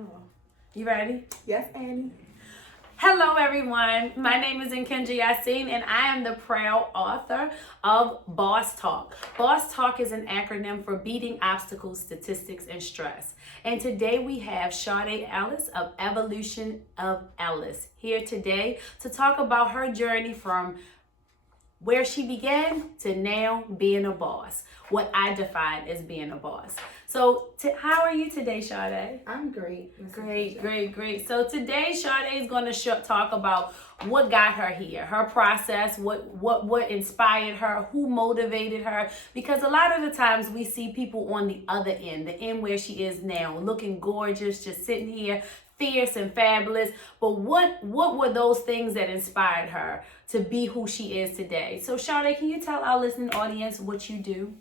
know. You ready? Yes, Annie. Hello, everyone. My name is Nkendra Yassine, and I am the proud author of Boss Talk. Boss Talk is an acronym for Beating Obstacles, Statistics, and Stress. And today we have Sade Ellis of Evolution of Ellis here today to talk about her journey from where she began to now being a boss, what I define as being a boss. So how are you today, Sade? I'm great. Great. So today, Sade is going to talk about what got her here, her process, what inspired her, who motivated her. Because a lot of the times we see people on the other end, the end where she is now, looking gorgeous, just sitting here, fierce and fabulous. But what were those things that inspired her to be who she is today? So Sade, can you tell our listening audience what you do?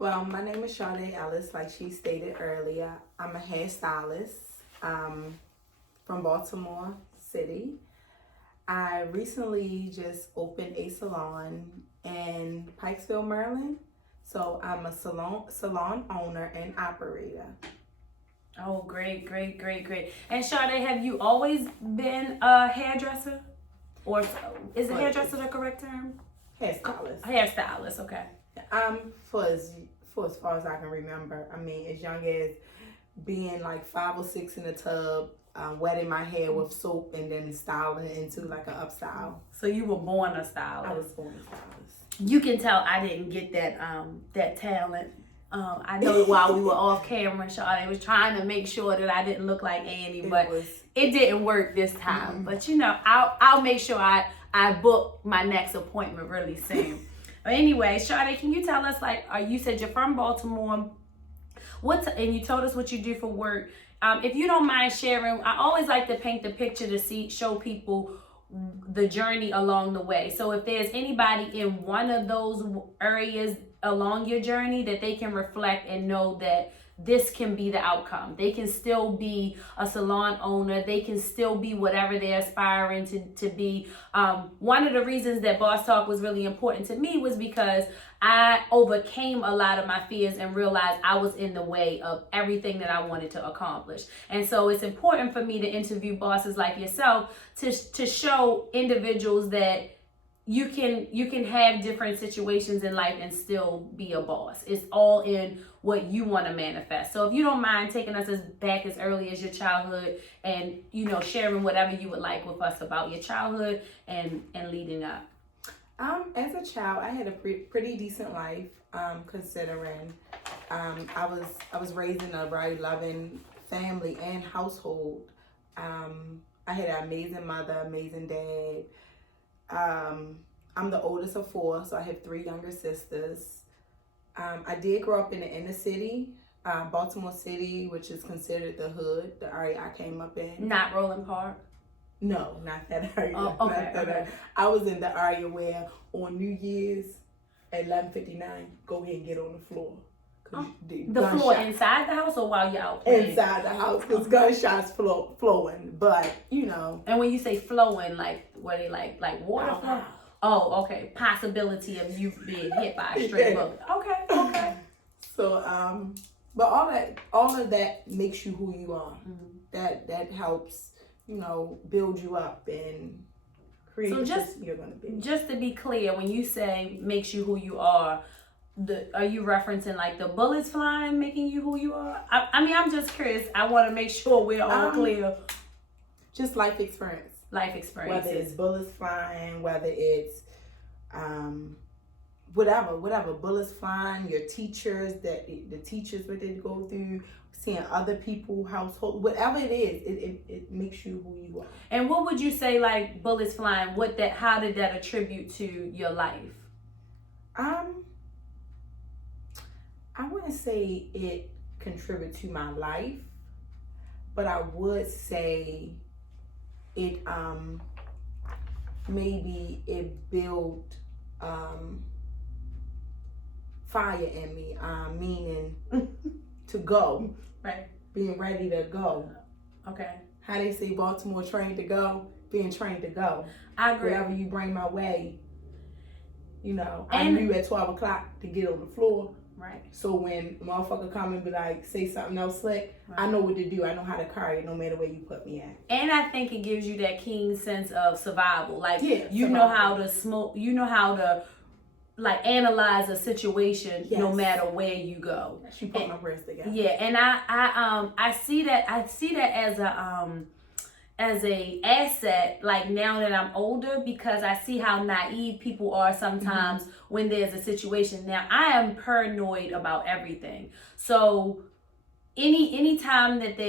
Well, my name is Sade Ellis, like she stated earlier. I'm a hairstylist from Baltimore City. I recently just opened a salon in Pikesville, Maryland. So I'm a salon owner and operator. Oh, great. And Sade, have you always been a hairdresser? Or is a hairdresser the correct term? Hairstylist. Hairstylist, okay. For as far as I can remember, I mean, as young as being like 5 or 6 in the tub, wetting my hair with soap and then styling it into like an upstyle. So you were born a stylist. I was born a stylist. You can tell I didn't get that talent. I know while we were off camera, Sade was trying to make sure that I didn't look like Annie, but it didn't work this time. Mm-hmm. But I'll make sure I book my next appointment really soon. Anyway, Sade, can you tell us, you said you're from Baltimore, and you told us what you do for work. If you don't mind sharing, I always like to paint the picture to show people the journey along the way. So if there's anybody in one of those areas along your journey that they can reflect and know that this can be the outcome. They can still be a salon owner. They can still be whatever they're aspiring to be. One of the reasons that Boss Talk was really important to me was because I overcame a lot of my fears and realized I was in the way of everything that I wanted to accomplish. And so it's important for me to interview bosses like yourself to show individuals that you can have different situations in life and still be a boss. It's all in what you want to manifest. So if you don't mind taking us back as early as your childhood and sharing whatever you would like with us about your childhood and leading up. As a child, I had a pretty decent life, considering I was raised in a very loving family and household. I had an amazing mother, amazing dad. I'm the oldest of 4, so I have 3 younger sisters. I did grow up in the inner city, Baltimore City, which is considered the hood, the area I came up in. Not Roland Park? No, not that area. Oh, okay. I was in the area where on New Year's at 11:59, go ahead and get on the floor. The floor inside the house or while you're out playing? Inside the house, because gunshots flowing, but And when you say flowing, were they like water flow? Oh, okay. Possibility of you being hit by a stray bullet. Okay. So, but all of that makes you who you are. Mm-hmm. That helps, build you up and create you're gonna be. Just to be clear, when you say makes you who you are, are you referencing the bullets flying making you who you are? I mean, I'm just curious. I want to make sure we're all clear. Just life experience. Experiences. Whether it's bullets flying, whether it's whatever bullets flying, your teachers, the teachers what they go through, seeing other people, household, whatever it is, it makes you who you are. And what would you say, bullets flying? How did that attribute to your life? I wouldn't say it contributed to my life, but I would say it maybe it built fire in me, meaning to go, right? Being ready to go. Okay. How they say Baltimore trained to go, being trained to go. I agree. Wherever you bring my way, I knew at 12 o'clock to get on the floor. Right. So when a motherfucker come and be like, say something else slick, I know what to do. I know how to carry it no matter where you put me at. And I think it gives you that keen sense of survival. Like, you survival. know how to smoke, you know how to, like, analyze a situation no matter where you go. She put my breasts together. Yeah, and I see that as a asset, like, now that I'm older, because I see how naive people are sometimes when there's a situation. Now, I am paranoid about everything. So any time that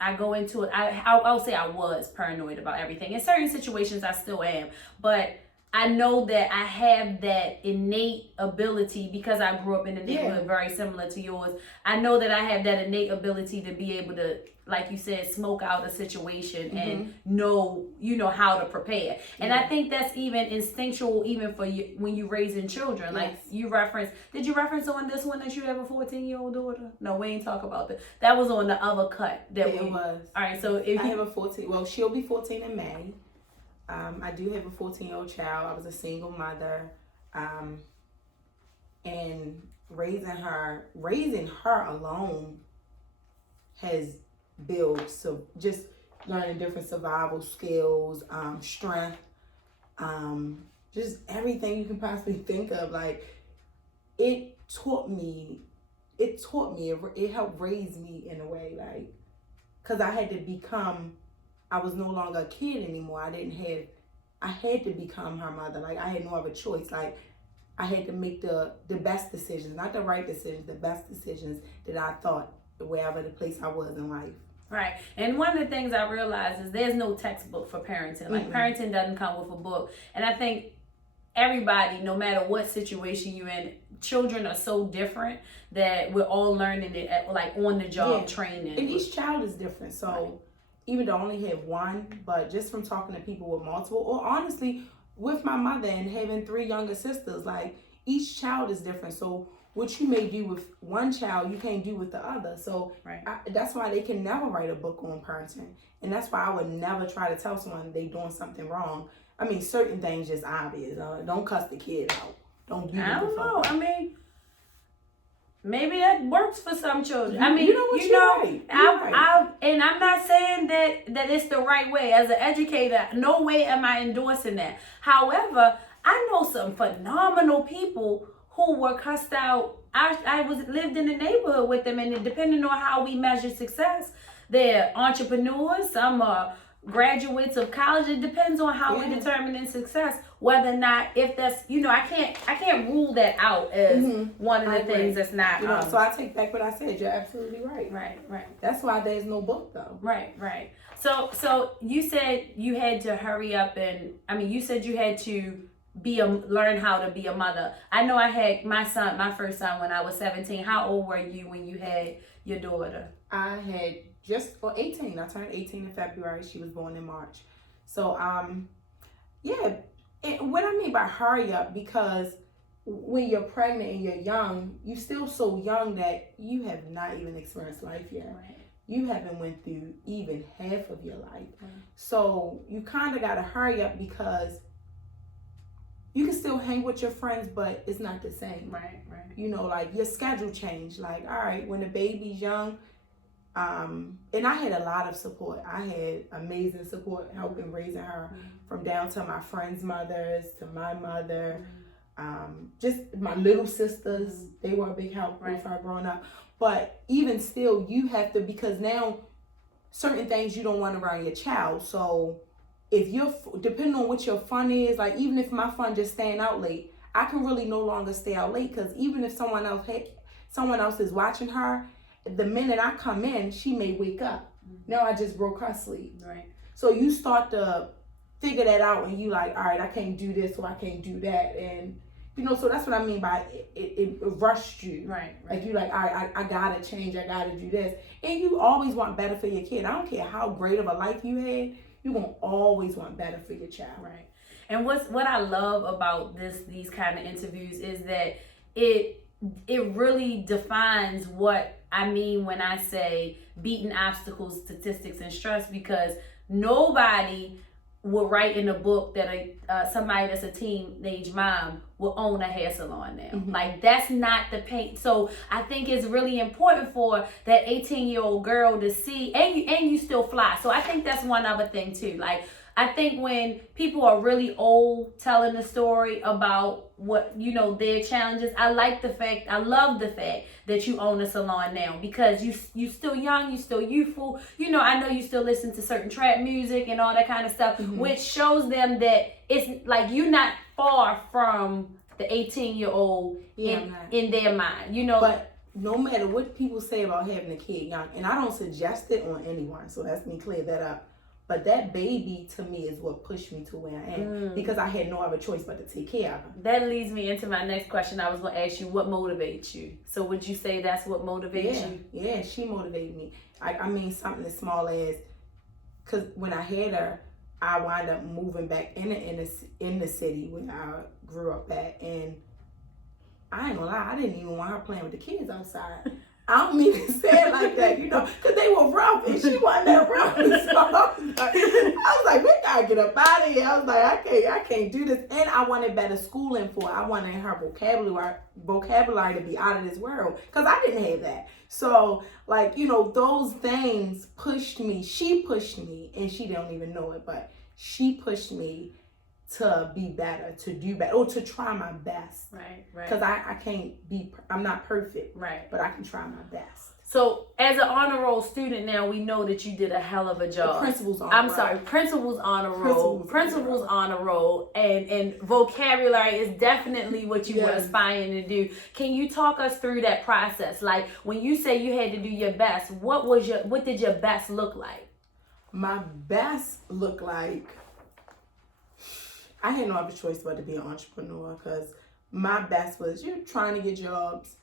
I go into it, I'll say I was paranoid about everything. In certain situations, I still am. But I know that I have that innate ability, because I grew up in a neighborhood very similar to yours. I know that I have that innate ability to be able to, like you said, smoke out a situation and know, how to prepare. And I think that's even instinctual, even for you when you're raising children. Like, did you reference on this one that you have a 14-year-old daughter? No, we ain't talk about that. That was on the other cut. It was. All right, so if I have a 14, well, she'll be 14 in May. I do have a 14-year-old child. I was a single mother, and raising her alone has built just learning different survival skills, strength, just everything you can possibly think of. Like, it helped raise me in a way, like, because I was no longer a kid anymore. I had to become her mother. Like, I had no other choice. Like, I had to make the best decisions, not the right decisions, the best decisions that I thought, wherever the place I was in life. Right. And one of the things I realized is there's no textbook for parenting. Like, parenting doesn't come with a book. And I think everybody, no matter what situation you're in, children are so different that we're all learning it at, like, on the job training. And each child is different. So even though I only have one, but just from talking to people with multiple, or honestly with my mother and having 3 younger sisters, like, each child is different. So what you may do with one child, you can't do with the other. So that's why they can never write a book on parenting. And that's why I would never try to tell someone they doing something wrong. I mean, certain things just obvious. Don't cuss the kid out. Don't do I don't know. I mean, maybe that works for some children. I mean, right. And I'm not saying that it's the right way. As an educator, no way am I endorsing that. However, I know some phenomenal people who were cussed out. I lived in the neighborhood with them, and depending on how we measure success, they're entrepreneurs, some are graduates of college. It depends on how we determine success, whether or not, if that's, I can't rule that out as one of the things that's not. So I take back what I said. You're absolutely right. Right. That's why there's no book, though. Right. So you said you had to hurry up, and you said you had to learn how to be a mother. I know I had my first son when I was 17. How old were you when you had your daughter? I had just 18. I turned 18 in February. She was born in March. So and what I mean by hurry up, because when you're pregnant and you're young, you're still so young that you have not even experienced life yet. Right. You haven't went through even half of your life. So you kind of got to hurry up, because you can still hang with your friends, but it's not the same. Right. Like, your schedule changed. Like, all right, when the baby's young, and I had a lot of support. I had amazing support helping raising her, from down to my friends' mothers, to my mother, just my little sisters. They were a big help with her growing up. But even still, you have to, because now certain things you don't want around your child. So if you're, depending on what your fun is, like, even if my fun just staying out late, I can really no longer stay out late, because even if someone else is watching her, the minute I come in, she may wake up. Now I just broke her sleep. Right. So you start to figure that out, and you like, all right, I can't do this, or I can't do that, and so that's what I mean by it rushed you. Right. Like, you like, all right, I gotta change, I gotta do this, and you always want better for your kid. I don't care how great of a life you had, you're gonna always want better for your child. Right. And what I love about these kind of interviews is that it really defines what I mean when I say beating obstacles, statistics, and stress, because nobody will write in a book that somebody that's a teenage mom will own a hair salon now. Mm-hmm. Like, that's not the pain. So I think it's really important for that 18-year-old girl to see, and you still fly. So I think that's one other thing too. Like, I think when people are really old telling the story about what, their challenges, I love the fact that you own a salon now, because you still young, you still youthful. I know you still listen to certain trap music and all that kind of stuff, mm-hmm. which shows them that it's like you're not far from the 18-year-old in their mind, But no matter what people say about having a kid young, and I don't suggest it on anyone, so let me clear that up. But that baby, to me, is what pushed me to where I am, because I had no other choice but to take care of her. That leads me into my next question. I was going to ask you, what motivates you? So would you say that's what motivates you? Yeah, she motivated me. I mean, something as small as, because when I had her, I wound up moving back in the city where I grew up at, and I ain't gonna lie, I didn't even want her playing with the kids outside. I don't mean to say it like that, because they were rough and she wasn't that rough. So I was like, we gotta get up out of here. I was like, I can't do this. And I wanted better schooling for her. I wanted her vocabulary to be out of this world, because I didn't have that. So, like, those things pushed me. She pushed me, and she don't even know it, but she pushed me to be better, to do better, or to try my best. Right. Because I'm not perfect. Right. But I can try my best. So, as an honor roll student now, we know that you did a hell of a job. Principal's honor roll. And vocabulary is definitely what you were aspiring to do. Can you talk us through that process? Like, when you say you had to do your best, what did your best look like? My best looked like, I had no other choice but to be an entrepreneur, because my best was trying to get jobs.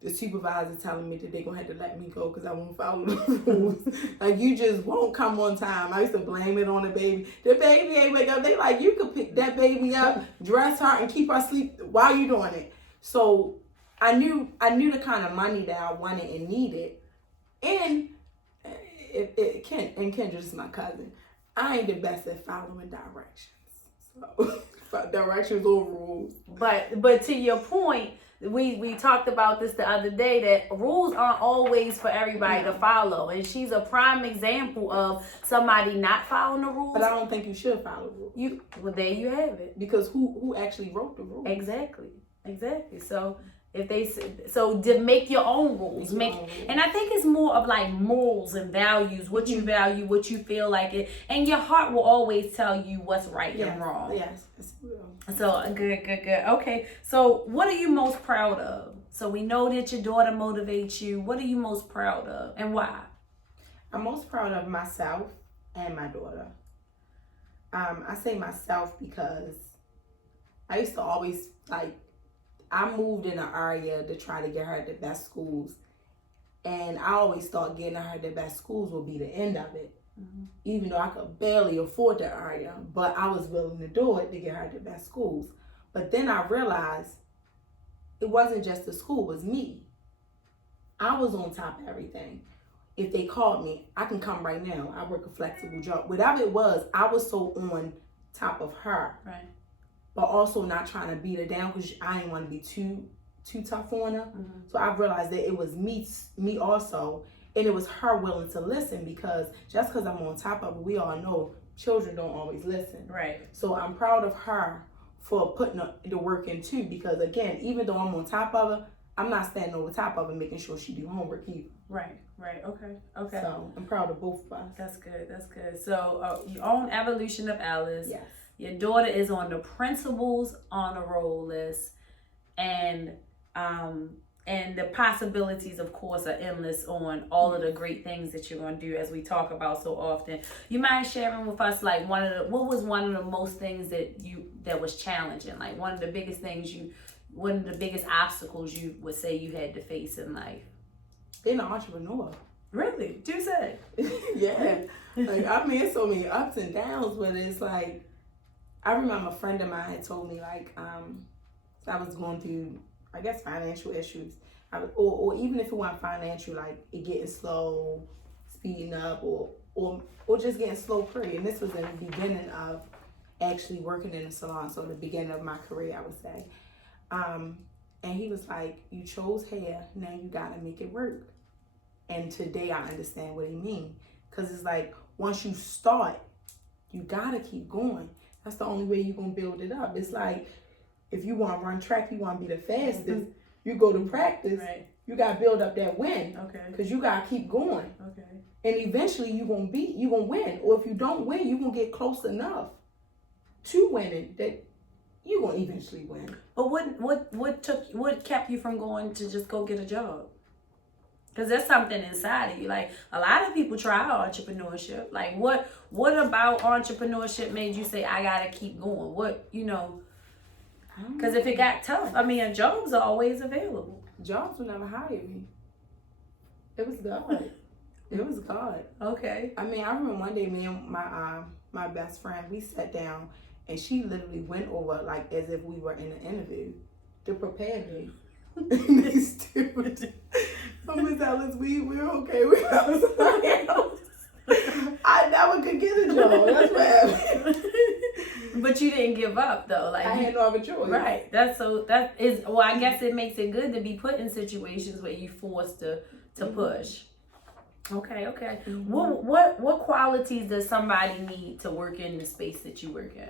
The supervisor telling me that they're going to have to let me go because I won't follow the rules. Like, you just won't come on time. I used to blame it on the baby. The baby ain't wake up. They like, you could pick that baby up, dress her, and keep her asleep while you doing it. So I knew the kind of money that I wanted and needed. And Kendra is my cousin. I ain't the best at following directions. Directions or rules. But to your point, we talked about this the other day, that rules aren't always for everybody to follow, and she's a prime example of somebody not following the rules. But I don't think you should follow rules. Well, there you have it. Because who actually wrote the rules? Exactly. So to make your own rules, and I think it's more of like morals and values, what you value, what you feel like it, and your heart will always tell you what's right and wrong. Yes. So good. Okay, so what are you most proud of? So we know that your daughter motivates you. What are you most proud of, and why? I'm most proud of myself and my daughter. I say myself because I used to always I moved in an area to try to get her the best schools. And I always thought getting her the best schools would be the end of it. Mm-hmm. Even though I could barely afford the area. But I was willing to do it to get her the best schools. But then I realized it wasn't just the school, it was me. I was on top of everything. If they called me, I can come right now. I work a flexible job. Whatever it was, I was so on top of her. Right. But also not trying to beat her down, because I didn't want to be too tough on her. Mm-hmm. So I realized that it was me also, and it was her willing to listen, because just because I'm on top of her, we all know children don't always listen. Right. So I'm proud of her for putting the work in too, because again, even though I'm on top of her, I'm not standing over top of her making sure she do homework either. Right. Okay. So I'm proud of both of us. That's good. So you own Evolution of Ellis. Yes. Your daughter is on the principal's honor roll list, and the possibilities, of course, are endless on all of the great things that you're going to do, as we talk about so often. You mind sharing with us, like, what was one of the most things that was challenging, like one of the biggest obstacles you would say you had to face in life? Being an entrepreneur. Really? Do say? Yeah. It's so many ups and downs, but it's like, I remember a friend of mine had told me, I was going through, I guess, financial issues. Or even if it wasn't financial, like it getting slow, speeding up or just getting slow pretty. And this was in the beginning of actually working in a salon, so the beginning of my career, I would say. And he was like, you chose hair, now you gotta make it work. And today I understand what he mean. Because it's like, once you start, you gotta keep going. That's the only way you're gonna build it up. It's like, if you wanna run track, you wanna be the fastest, you go to practice, you gotta build up that win. Okay. Because you gotta keep going. Okay. And eventually you're gonna win. Or if you don't win, you're gonna get close enough to winning that you're gonna eventually win. But what kept you from going to just go get a job? Because there's something inside of you. Like, a lot of people try entrepreneurship. Like, what about entrepreneurship made you say, I gotta keep going? What, because if it got tough, jobs are always available. Jobs would never hire me. It was God. It was God. Okay. I remember one day, me and my best friend, we sat down, and she literally went over, like, as if we were in an interview to prepare me. Miss Stewart. Miss Ellis, we're okay. We got somebody else. I never could get a job. That's what happened. But you didn't give up, though. Like, I had no other choice. Right. I guess it makes it good to be put in situations where you're forced to push. Okay. Mm-hmm. What qualities does somebody need to work in the space that you work in?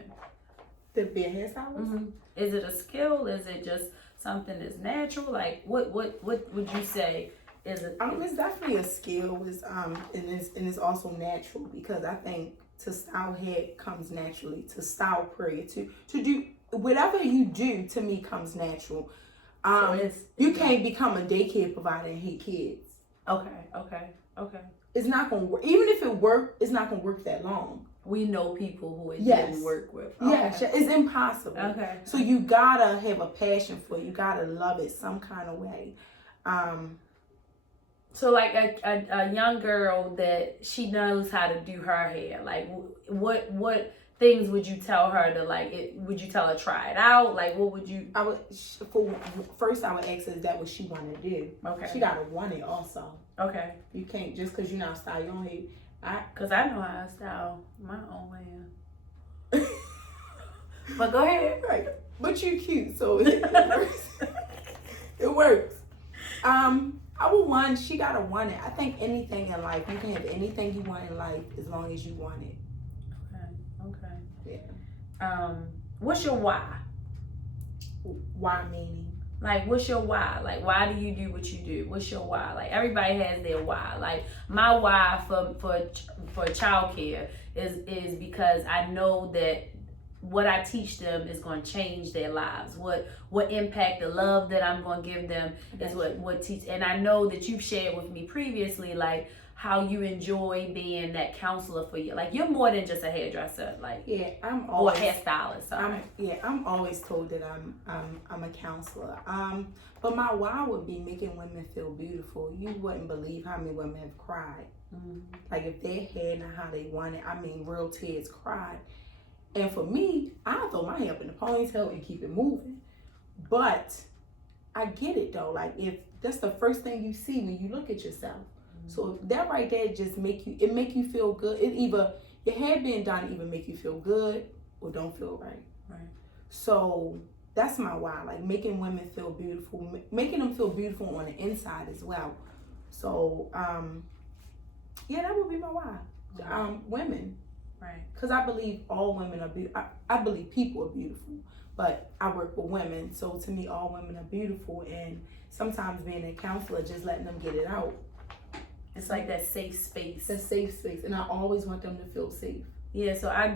To be a hairstylist? Mm-hmm. Is it a skill? Is it just something that's natural? Like, what would you say is it? It's definitely a skill. It's also natural, because I think to style hair comes naturally. To style prayer, to do whatever you do, to me, comes natural. You can't become a daycare provider and hate kids. Okay. It's not gonna work. Even if it worked, it's not gonna work that long. We know people who it didn't work with. Okay. Yes, it's impossible. Okay. So you gotta have a passion for it. You gotta love it some kind of way. So like a young girl that she knows how to do her hair, like what things would you tell her to like? Would you tell her try it out? Like, what would you? I would ask her, is that what she wanted to do? Okay. She gotta want it also. Okay. You can't just because you know how to style your own hair. Cause I know how to style my own hair. But go ahead. Right. But you're cute, so it works. It works. She gotta want it. I think anything in life, you can have anything you want in life as long as you want it. Okay. Yeah. What's your why? Why meaning? Like, what's your why? Like, why do you do what you do? What's your why? Like, everybody has their why. Like, my why for childcare is because I know that what I teach them is going to change their lives. What impact, the love that I'm going to give them is what teach. And I know that you've shared with me previously, like, how you enjoy being that counselor for you. Like, you're more than just a hairdresser. Like, yeah, or a hairstylist. Sorry. I'm always told that I'm a counselor. But my why would be making women feel beautiful. You wouldn't believe how many women have cried. Mm-hmm. Like, if they had not how they wanted, real tears, cried. And for me, I throw my hair up in the ponytail and keep it moving. But I get it though. Like, if that's the first thing you see when you look at yourself. Mm-hmm. So that right there just make you feel good. It either your hair being done either make you feel good or don't feel right. Right. So that's my why. Like, making women feel beautiful, making them feel beautiful on the inside as well. So that would be my why. Women. Right. Because I believe all women are beautiful. I believe people are beautiful, but I work with women. So to me, all women are beautiful. And sometimes being a counselor, just letting them get it out. It's like that safe space. A safe space. And I always want them to feel safe. Yeah, so I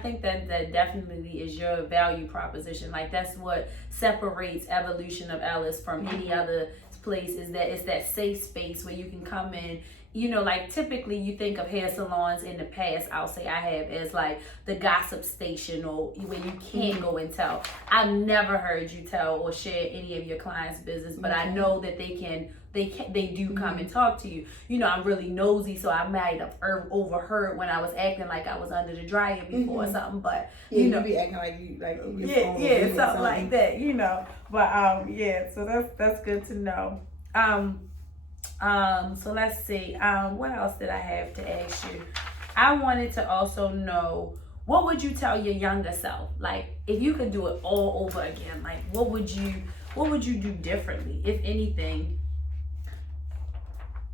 think that definitely is your value proposition. Like, that's what separates Evolution of Ellis from any other place, is that it's that safe space where you can come in. Like, typically you think of hair salons in the past, I'll say I have, as like the gossip station or where you can't go and tell. I've never heard you tell or share any of your clients' business, but I know that they do come and talk to you. I'm really nosy, so I might have overheard when I was acting like I was under the dryer before or something, but you be acting like you something like that, But so that's good to know. So let's see. What else did I have to ask you? I wanted to also know, what would you tell your younger self? Like, if you could do it all over again, like what would you do differently, if anything?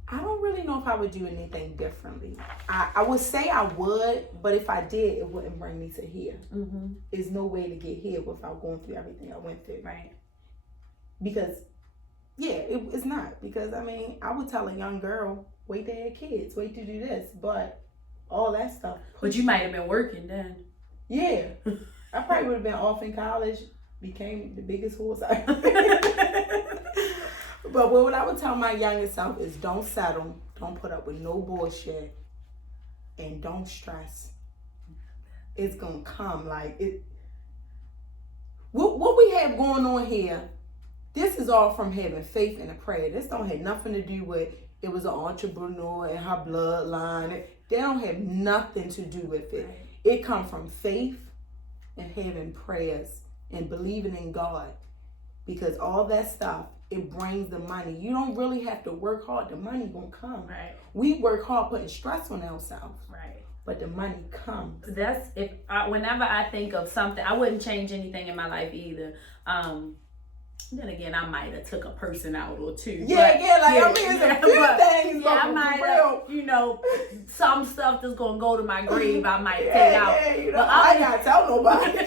I don't really know if I would do anything differently. I would say I would, but if I did, it wouldn't bring me to here. Mm-hmm. There's no way to get here without going through everything I went through. Right. Because, yeah, it's not. Because, I mean, I would tell a young girl, wait to have kids, wait to do this, but all that stuff. But you might have been working then. Yeah. I probably would have been off in college, became the biggest horse I But what I would tell my younger self is don't settle, don't put up with no bullshit, and don't stress. It's gonna come. Like it. What we have going on here, this is all from having faith and a prayer. This don't have nothing to do with it was an entrepreneur and her bloodline. They don't have nothing to do with it. Right. It comes from faith and having prayers and believing in God, because all that stuff, it brings the money. You don't really have to work hard. The money gonna come. Right. We work hard putting stress on ourselves. Right. But the money comes. That's whenever I think of something, I wouldn't change anything in my life either. Then again, I might have took a person out or two. Yeah, I mean, it's a few things. Yeah, I might have, some stuff that's gonna go to my grave, I might take out. Yeah, but I ain't gotta tell nobody.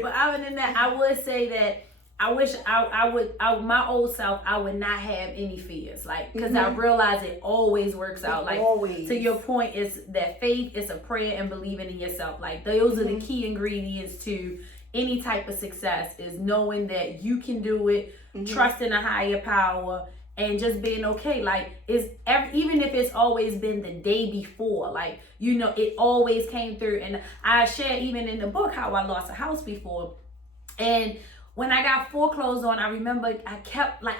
But other than that, I would say that I wish my old self, I would not have any fears, like, because I realize it always works out. Like, always. To your point, it's that faith, it's a prayer, and believing in yourself. Like, those are the key ingredients to any type of success, is knowing that you can do it, trusting a higher power, and just being okay. Like, even if it's always been the day before, like, it always came through. And I share even in the book how I lost a house before, and when I got foreclosed on, I remember I kept, like,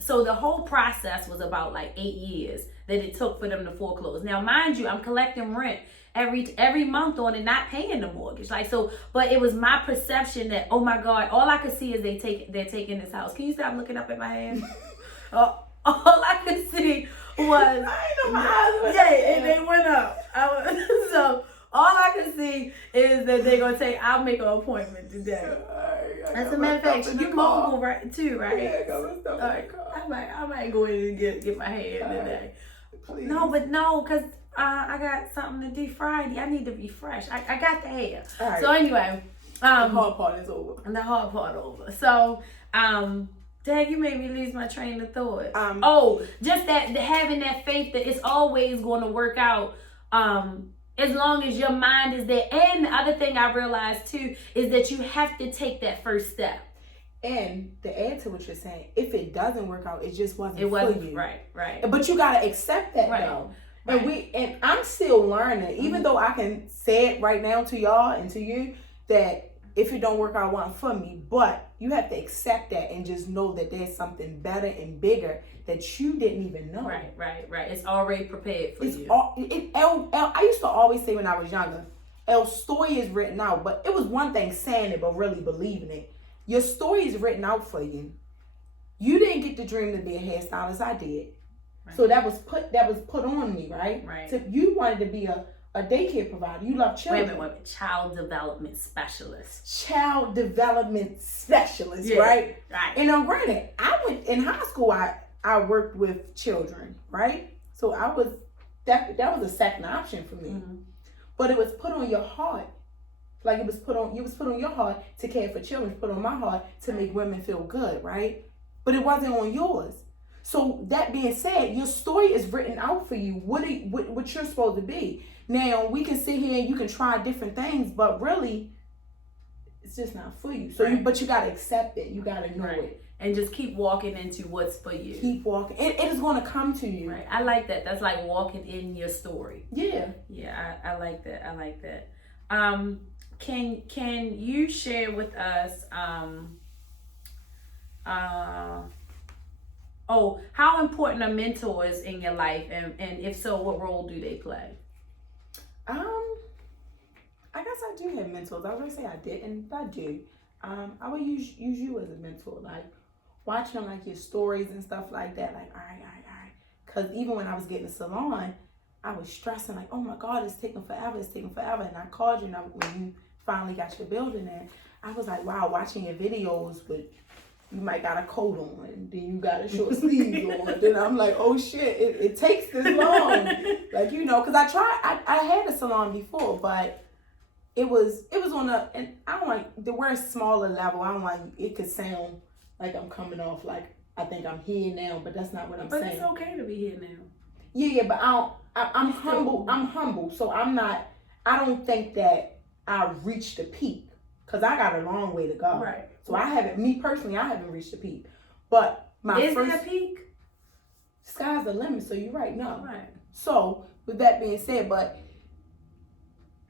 so the whole process was about like 8 years that it took for them to foreclose. Now, mind you, I'm collecting rent every month on and not paying the mortgage. Like, so, but it was my perception that, oh my God, all I could see is they're taking this house. Can you stop looking up at my hand? All I could see was, and they went up. So all I can see is that they're gonna I'll make an appointment today. As a matter of fact, you mobile too, right? Yeah, I got my stuff in the car. I might go in and get my hand today. Please. No, because I got something to do Friday. I need to refresh. I got the hair. Right. So anyway, the hard part is over. The hard part over. So, Dad, you made me lose my train of thought. Just that having that faith that it's always going to work out. As long as your mind is there. And the other thing I realized too is that you have to take that first step. And to add to what you're saying, if it doesn't work out, it just wasn't for you. Right. But you gotta accept that though. Right. And I'm still learning, even though I can say it right now to y'all and to you that if it don't work out, it wasn't for me. But you have to accept that and just know that there's something better and bigger that you didn't even know. Right. It's already prepared for you. I used to always say when I was younger, El's story is written out, but it was one thing saying it, but really believing it. Your story is written out for you. You didn't get the dream to be a hairstylist. I did. Right. So that was put on me, right? Right. So you wanted to be a daycare provider. You love children. Wait a minute. Child development specialist. Child development specialist, yeah, right? Right. And granted, I went in high school. I worked with children, right? So that was a second option for me. Mm-hmm. But it was put on your heart. Like it was put on your heart to care for children, put on my heart to make women feel good, right? But it wasn't on yours. So that being said, your story is written out for you. What you're supposed to be. Now we can sit here and you can try different things, but really, it's just not for you. So, but you gotta accept it. You gotta know it. And just keep walking into what's for you. Keep walking. It is going to come to you. Right. I like that. That's like walking in your story. Yeah. Yeah, I like that. Can you share with us how important are mentors in your life, and if so, what role do they play? I guess I do have mentors. I was gonna say I didn't, but I do. I would use you as a mentor, like watching like your stories and stuff like that. Like, all right. Because even when I was getting a salon, I was stressing like, oh my God, it's taking forever. And I called you, and when you finally got your building in, I was like, wow, watching your videos, but you might got a coat on, and then you got a short sleeve on. Then I'm like, oh shit, it takes this long. Like, you know, because I had a salon before, but it was on and I don't like, we're a smaller level. I don't like, it could sound like I'm coming off like I think I'm here now, but that's not what I'm saying. But it's okay to be here now. Yeah, but I'm humble. I'm humble, so I don't think that I reached the peak, because I got a long way to go. Right. So I haven't reached the peak. But Is there a peak? Sky's the limit, so you're right, no. Right. So with that being said, but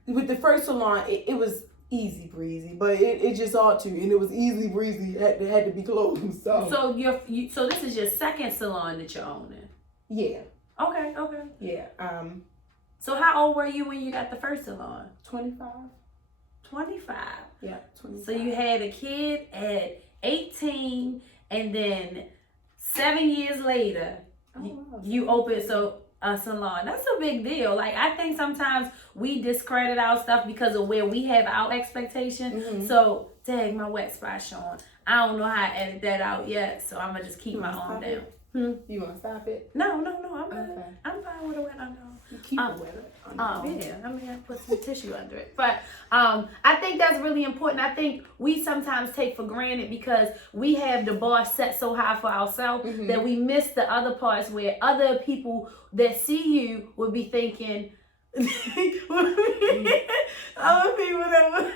with the first salon, it was easy breezy, but it just ought to, and it was easy breezy. It had to be closed. So so this is your second salon that you're owning. Yeah. Okay. Yeah. So how old were you when you got the first salon? 25. 25. Yeah, 25. So you had a kid at 18, and then 7 years later, you opened a salon. That's a big deal. Like, I think sometimes we discredit our stuff because of where we have our expectations. Mm-hmm. So, dang, my wet spot showing. I don't know how to edit that out yet, so I'm gonna just keep my own down. You want to stop it? No, I'm good. Okay. I'm fine with it wet under. You keep it wet. Yeah, I mean, I put some tissue under it. But I think that's really important. I think we sometimes take for granted because we have the bar set so high for ourselves that we miss the other parts where other people that see you would be thinking, other people that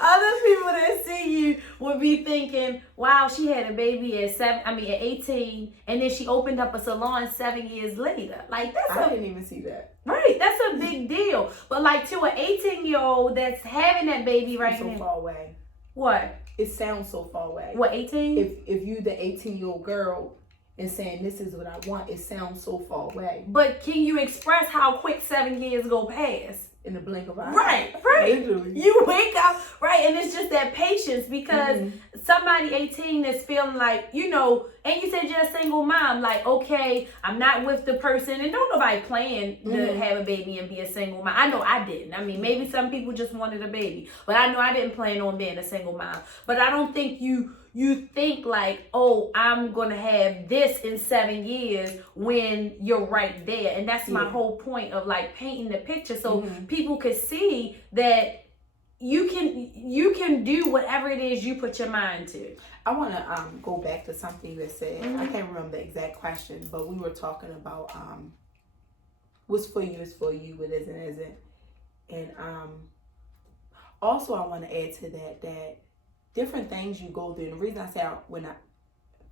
other people that see you would be thinking, wow, she had a baby at 18, and then she opened up a salon 7 years later. Like, I didn't even see that. Right, that's a big deal. But like, to an 18-year-old that's having that baby right now. So far away. What? It sounds so far away. What, 18? If you the 18-year-old girl and saying this is what I want, it sounds so far away. But can you express how quick 7 years go past? In the blink of an eye. Right. Literally. You wake up, right, and it's just that patience because somebody 18 is feeling like, you know, and you said you're a single mom, like, okay, I'm not with the person, and don't nobody plan to have a baby and be a single mom. I know I didn't. I mean, maybe some people just wanted a baby, but I know I didn't plan on being a single mom. But I don't think you think like, oh, I'm going to have this in 7 years when you're right there. And that's my whole point of like painting the picture so people could see that you can do whatever it is you put your mind to. I want to go back to something you had said. I can't remember the exact question, but we were talking about what's for you is for you, what isn't. And also I want to add to that different things you go through. And the reason I said a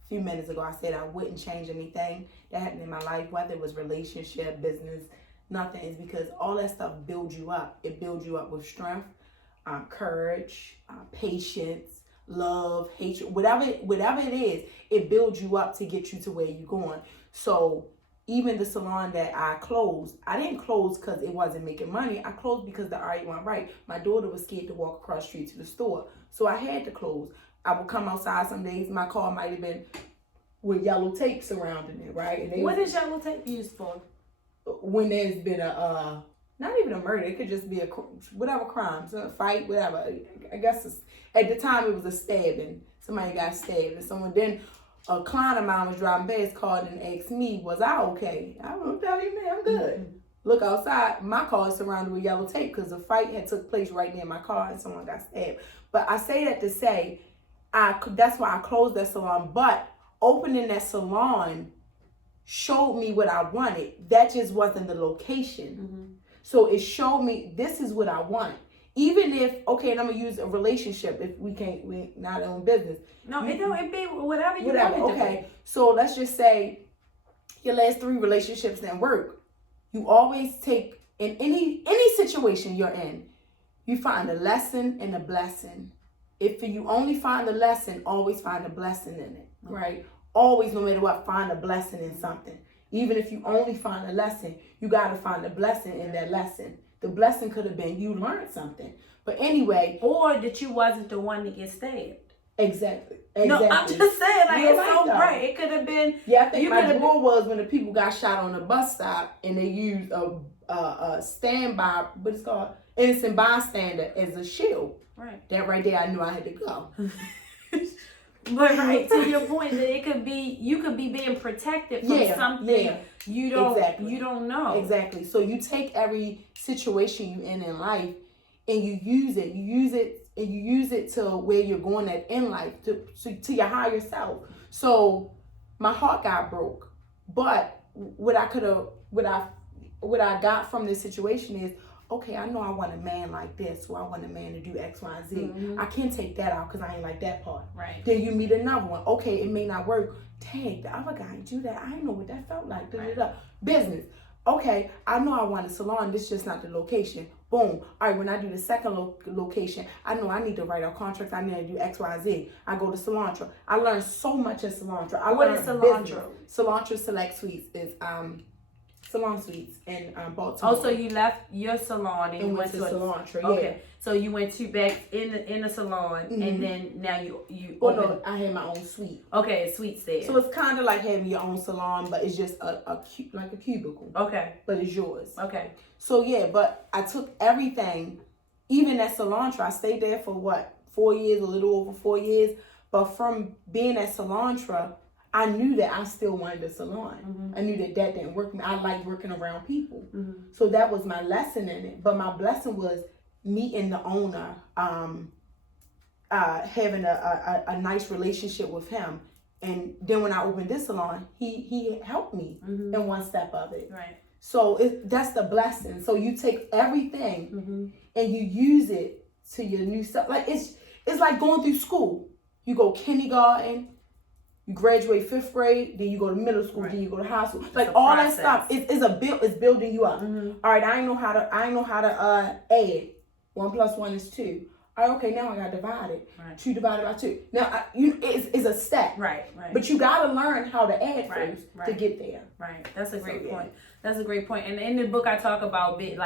few minutes ago I said I wouldn't change anything that happened in my life, whether it was relationship, business, nothing, is because all that stuff builds you up. It builds you up with strength, courage, patience, love, hatred, whatever it is, it builds you up to get you to where you're going. So even the salon that I closed, I didn't close because it wasn't making money. I closed because the RE went right. My daughter was scared to walk across the street to the store. So I had to close. I would come outside some days. My car might have been with yellow tape surrounding it, right? And what is yellow tape used for? When there's been not even a murder. It could just be whatever crime, a fight, whatever. I guess at the time it was a stabbing. Somebody got stabbed. And someone then, a client of mine was driving past, called and asked me, was I okay? I don't tell you, man, I'm good. Look outside, my car is surrounded with yellow tape because a fight had took place right near my car and someone got stabbed. But I say that to say, that's why I closed that salon. But opening that salon showed me what I wanted. That just wasn't the location. So it showed me this is what I want. Even if, okay, and I'm gonna use a relationship if we're not in business. No, it be whatever you want it to okay. be. So let's just say your last 3 relationships didn't work. You always take, in any situation you're in, you find a lesson and a blessing. If you only find the lesson, always find a blessing in it, right? Always, no matter what, find a blessing in something. Even if you only find a lesson, you got to find a blessing in that lesson. The blessing could have been you learned something. But anyway. Or that you wasn't the one to get stabbed. Exactly. No, I'm just saying, like, it's so bright. It could have been. Yeah, I think my drawer was when the people got shot on the bus stop and they used a standby, what it's called, innocent bystander as a shield. Right. That right there, I knew I had to go. But right, to your point, that it could be, you could be being protected from something you don't know. Exactly. So you take every situation you in life and you use it. And you use it to where you're going at in life, to your higher self. So my heart got broke. But what I got from this situation is, okay, I know I want a man like this, or I want a man to do X, Y, and Z. Mm-hmm. I can't take that out because I ain't like that part. Right. Then you meet another one. Okay, it may not work. Dang, the other guy do that. I didn't know what that felt like. Right. Business. Okay, I know I want a salon. This is just not the location. Boom. All right, when I do the second location, I know I need to write a contract. I need to do X, Y, Z. I go to Cilantro. I learned so much in Cilantro. What is Cilantro? Business. Cilantro Select Suites is salon suites in Baltimore. Oh, so you left your salon and you went to Cilantro. Okay, yeah. So you went back in the salon, mm-hmm. and then now you. Oh no, I had my own suite. Okay, a suite there. So it's kind of like having your own salon, but it's just like a cubicle. Okay. But it's yours. Okay. So yeah, but I took everything, even at Cilantro. I stayed there for what, 4 years, a little over 4 years. But from being at Cilantro, I knew that I still wanted a salon. Mm-hmm. I knew that didn't work for me. I liked working around people. Mm-hmm. So that was my lesson in it. But my blessing was meeting the owner, having a nice relationship with him. And then when I opened this salon, he helped me mm-hmm. in one step of it. Right. So that's the blessing. So you take everything mm-hmm. and you use it to your new stuff. Like it's like going through school. You go kindergarten, you graduate 5th grade, then you go to middle school, right. Then you go to high school. Like all process. That stuff is building you up. Mm-hmm. All right, I know how to add. 1 + 1 is 2. All right, okay, now I got to divide it. Right. 2 divided by 2. Now it's a step. Right. But you got to learn how to add first to get there. Right. That's a great point. That's a great point. And in the book, I talk about being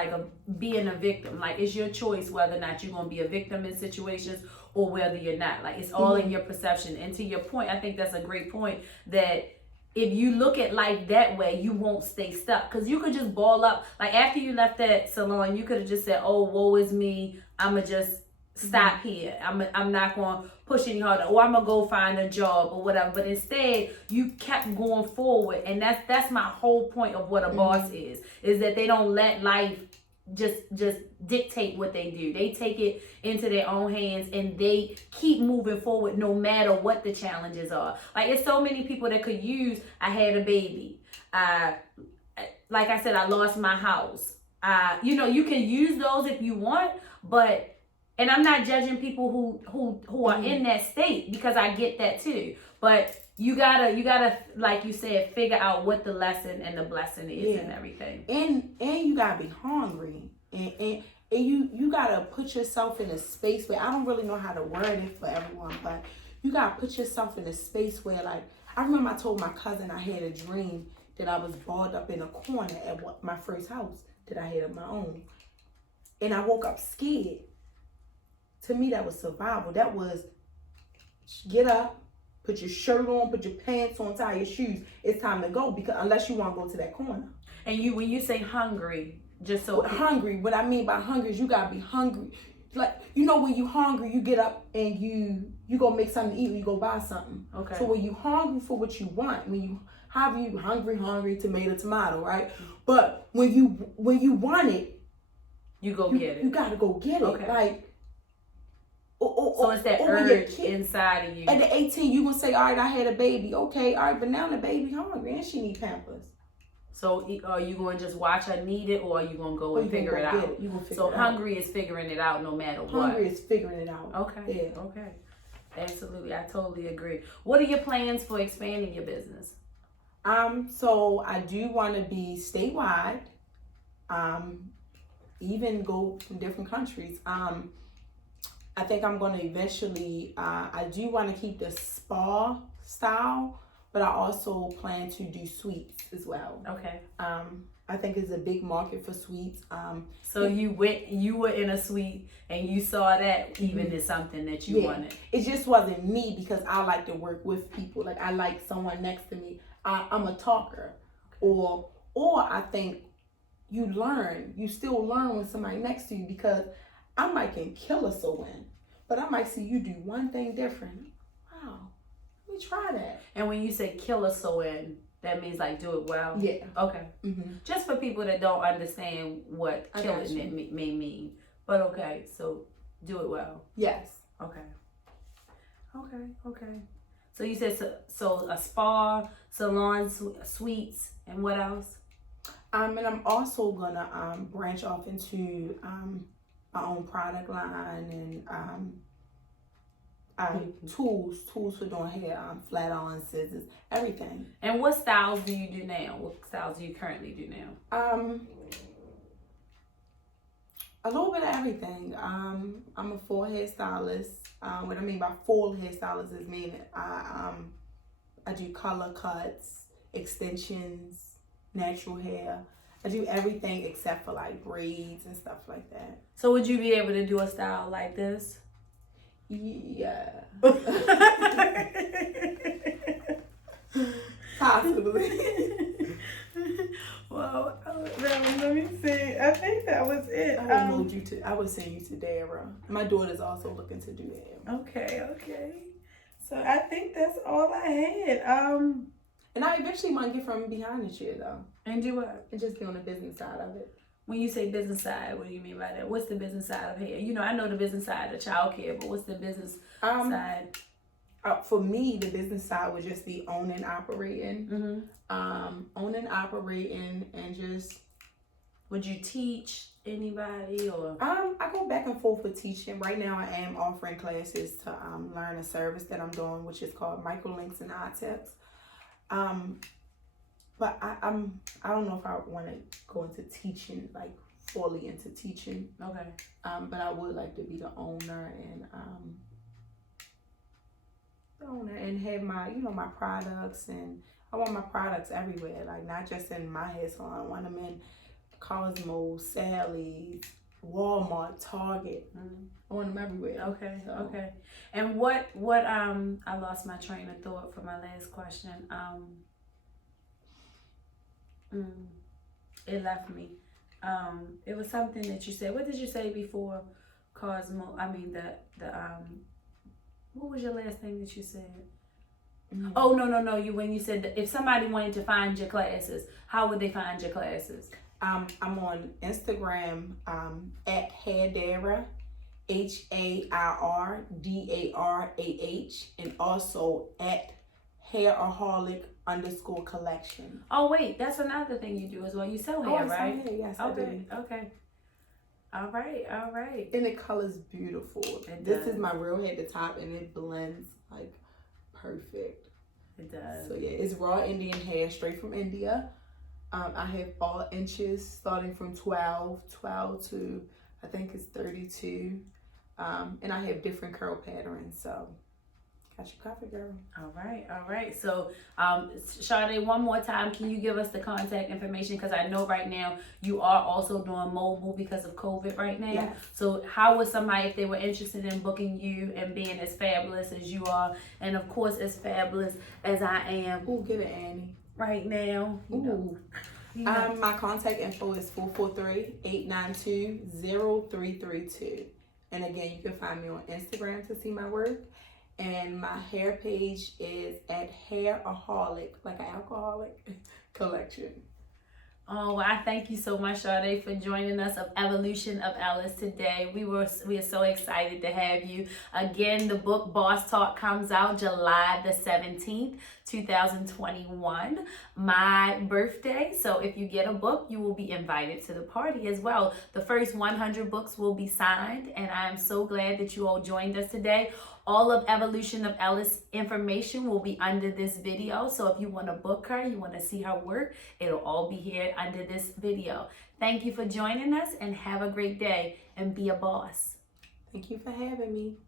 a victim. Like, it's your choice whether or not you're going to be a victim in situations or whether you're not. Like, it's all mm-hmm. in your perception. And to your point, I think that's a great point, that if you look at life that way, you won't stay stuck. Because you could just ball up. Like, after you left that salon, you could have just said, oh, woe is me. I'm going to just stop mm-hmm. here. I'm not going to push any harder. Or I'm going to go find a job or whatever. But instead, you kept going forward. And that's my whole point of what a mm-hmm. boss is that they don't let life just dictate what they do. They take it into their own hands and they keep moving forward no matter what the challenges are. Like, it's so many people that could use, I had a baby. Like I said, I lost my house. You can use those if you want, but, and I'm not judging people who are mm-hmm. in that state, because I get that too. But you gotta, like you said, figure out what the lesson and the blessing is and everything. And you gotta be hungry. And you gotta put yourself in a space where, I don't really know how to word it for everyone, but you gotta put yourself in a space where, like, I remember I told my cousin I had a dream that I was balled up in a corner at my first house that I had of my own. And I woke up scared. To me, that was survival. That was get up, put your shirt on, put your pants on, tie your shoes. It's time to go, because unless you want to go to that corner. And when you say hungry, just so hungry, what I mean by hungry is you gotta be hungry. Like, when you hungry, you get up and you go make something to eat, or you go buy something. Okay. So when you hungry for what you want, hungry, tomato, right? But when you want it, you go get it. You gotta go get it. Okay. Like. So it's that urge inside of you. At the 18, you gonna say, all right, I had a baby. Okay, all right, but now the baby hungry and she need Pampers. So are you going to just watch her need it, or are you going to go and figure it out? You gonna figure it out. So hungry is figuring it out no matter what. Hungry is figuring it out. Okay. Yeah. Okay. Absolutely. I totally agree. What are your plans for expanding your business? So I do want to be statewide. Even go from different countries. I think I'm going to eventually, I do want to keep the spa style, but I also plan to do sweets as well. Okay. I think it's a big market for sweets. So you were in a suite and you saw that even Mhm. as something that you wanted. It just wasn't me because I like to work with people. Like I like someone next to me. I'm a talker, or I think you still learn when somebody next to you, because I might can kill a so-win, but I might see you do one thing different. Wow, let me try that. And when you say kill a so-in, that means like do it well. Yeah. Okay. Mm-hmm. Just for people that don't understand what I killing got you. it may mean. But okay, so do it well. Yes. Okay. Okay. So you said so a spa, salon, suites, and what else? And I'm also gonna branch off into my own product line and tools for doing hair, flat on, scissors, everything. And what styles do you do now? What styles do you currently do now? A little bit of everything. I'm a full hairstylist. What I mean by full hairstylist is meaning I do color cuts, extensions, natural hair. I do everything except for like braids and stuff like that. So would you be able to do a style like this? Yeah. Possibly. Well, let me see. I think that was it. I would send you to Dara. My daughter's also looking to do that. Okay. So I think that's all I had. And I eventually might get from behind the chair though. And do what? And just be on the business side of it. When you say business side, what do you mean by that? What's the business side of hair? You know, I know the business side of childcare, but what's the business side? For me, the business side would just be owning, operating. Mm-hmm. Owning, operating, and just. Would you teach anybody or? I go back and forth with teaching. Right now, I am offering classes to learn a service that I'm doing, which is called microlinks and eye tips. But I don't know if I want to go into teaching, like fully into teaching. Okay. But I would like to be the owner and have my my products, and I want my products everywhere, like not just in my hair salon. I want them in Cosmo, Sally's, Walmart, Target. I want them everywhere. Okay. And what I lost my train of thought for my last question. It left me. It was something that you said. What did you say before Cosmo? I mean what was your last thing that you said? Mm-hmm. Oh no. When you said that if somebody wanted to find your classes, how would they find your classes? I'm on Instagram at Hairdara, HAIRDARAH, and also at Hairaholic_collection. Oh wait, that's another thing you do as well. You sell hair, right? Sell hair, yes, I do. Okay. All right. And the color's beautiful. This is my real hair at the top, and it blends like perfect. It does. So yeah, it's raw Indian hair, straight from India. I have all inches starting from 12 to I think it's 32. And I have different curl patterns, so got you covered, girl. All right. So, Sade, one more time, can you give us the contact information? Because I know right now you are also doing mobile because of COVID right now. Yes. So how would somebody, if they were interested in booking you and being as fabulous as you are, and of course as fabulous as I am. Ooh, get it, Annie. Right now. Ooh. My contact info is 443-892-0332. And again, you can find me on Instagram to see my work. And my hair page is at Hairaholic, like an alcoholic, collection. Oh, well, I thank you so much, Sade, for joining us of Evolution of Ellis today. We are so excited to have you. Again, the book Boss Talk comes out July the 17th, 2021, my birthday. So if you get a book, you will be invited to the party as well. The first 100 books will be signed, and I'm so glad that you all joined us today. All of Evolution of Ellis information will be under this video. So if you want to book her, you want to see her work, it'll all be here under this video. Thank you for joining us, and have a great day, and be a boss. Thank you for having me.